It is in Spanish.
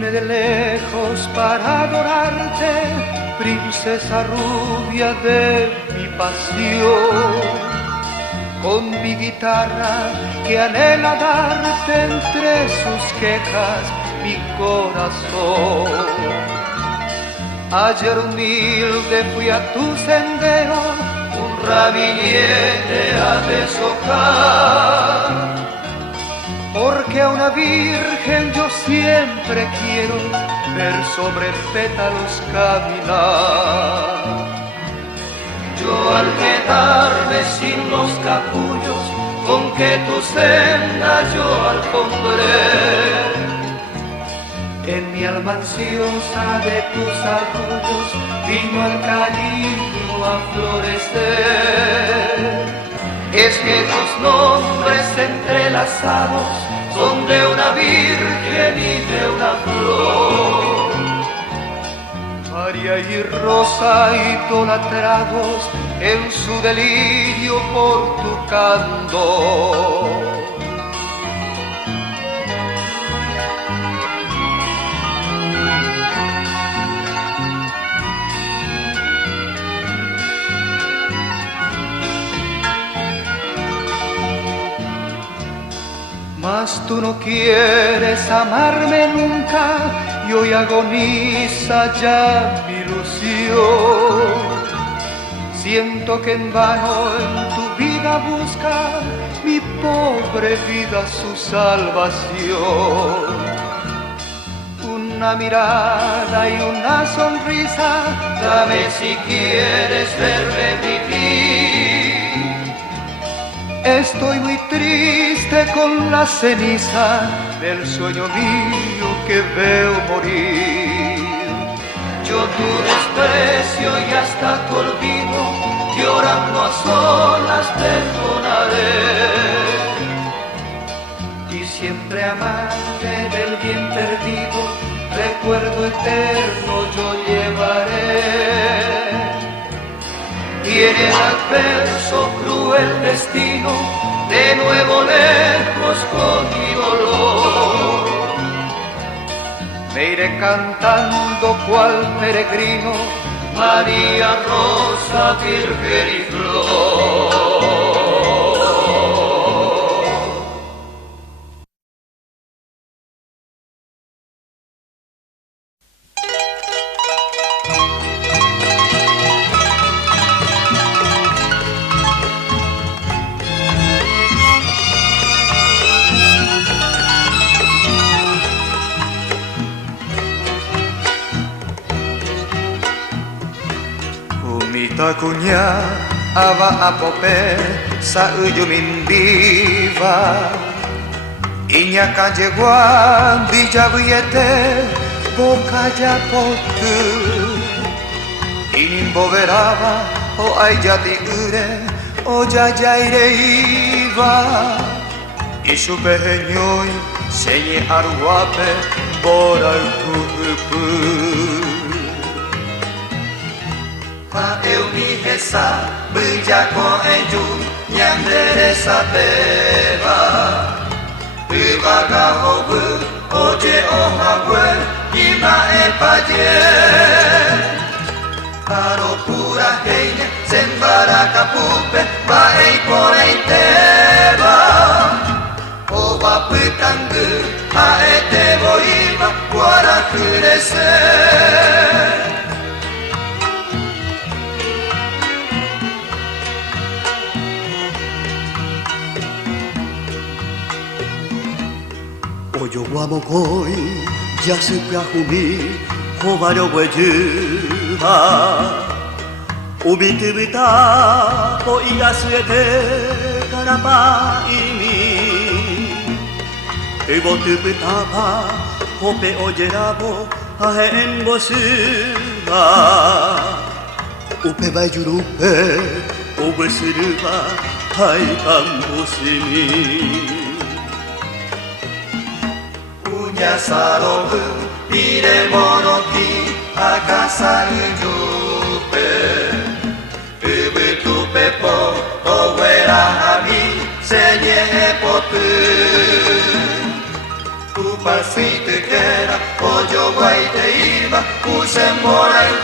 Vine de lejos para adorarte, princesa rubia de mi pasión. Con mi guitarra que anhela darte entre sus quejas mi corazón. Ayer humilde fui a tu sendero, un ramillete a deshojar. Porque a una virgen yo siempre quiero ver sobre pétalos caminar. Yo al quedarme sin los capullos con que tu senda yo alfombré, en mi alma ansiosa de tus arrullos vino el cariño a florecer. Es que tus nombres entrelazados son de una virgen y de una flor. María y Rosa idolatrados en su delirio por tu candor. Mas tú no quieres amarme nunca y hoy agoniza ya mi ilusión. Siento que en vano en tu vida busca mi pobre vida su salvación. Una mirada y una sonrisa, dame si quieres verme vivir. Estoy muy triste con la ceniza del sueño mío que veo morir. Yo tu desprecio y hasta tu olvido, llorando a solas perdonaré. Y siempre amante del bien perdido, recuerdo eterno yo llevaré. Tiene el adverso cruel destino, de nuevo lejos con mi dolor. Me iré cantando cual peregrino, María, Rosa, Virgen y Flor. Takunya ava apope sa uyumin viva Iña kajegua villaviete boca ya potu Inin boveraba o ayati ure o yayaire iba Ishu peheñoy señe arguape bora upupu Pa eu mi reza, brilha com enju, nyanderesa beba. Uba gahobu, oje ohagwe, ima epaje. Paro pura heine, sembara kapupe, baei porei teba. Oba putangu, aete boiba, guara kurese. Oyo guamokoi, yasuka humi, hobario guejuba. Ubitubita, o iasuete, karapa imi. Ebotubitaba, hope ojerabo, ahen bosuba. Upe baijurupe, obesuruba, hai kambosimi. Sarobu, pire monoki, akasa ujupe. Ubutupe po, owera hami, senye potu. pasite kera, ojo guaite iba, use mora el